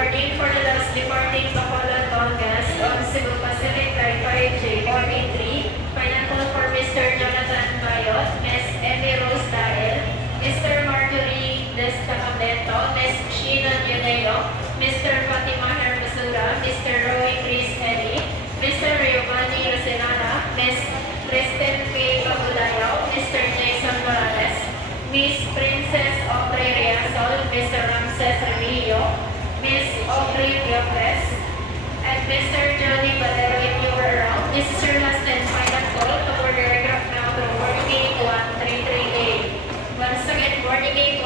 boarding for the last departing Bacolod August on Cebu Pacific Type 5J43. Pineapple for Mr. Jonathan Bayot, Ms. Emmy Rose Dael, Mr. Marjorie Descamabento, Ms. Sheena Yuneo, Mr. Fatima Hermosura, Mr. Roy Chris Eli, Mr. Giovanni Rosenada, Ms. Kristen K. Cabulayo, Mr. Jason Morales, Miss Princess Aubrey Riasol, Mr. Ramses Remillo, Miss Aubrey Diopes, and Mr. Johnny Valero if you were around. This is your last and final call to board aircraft now to boarding gate 133A. Once again, boarding gate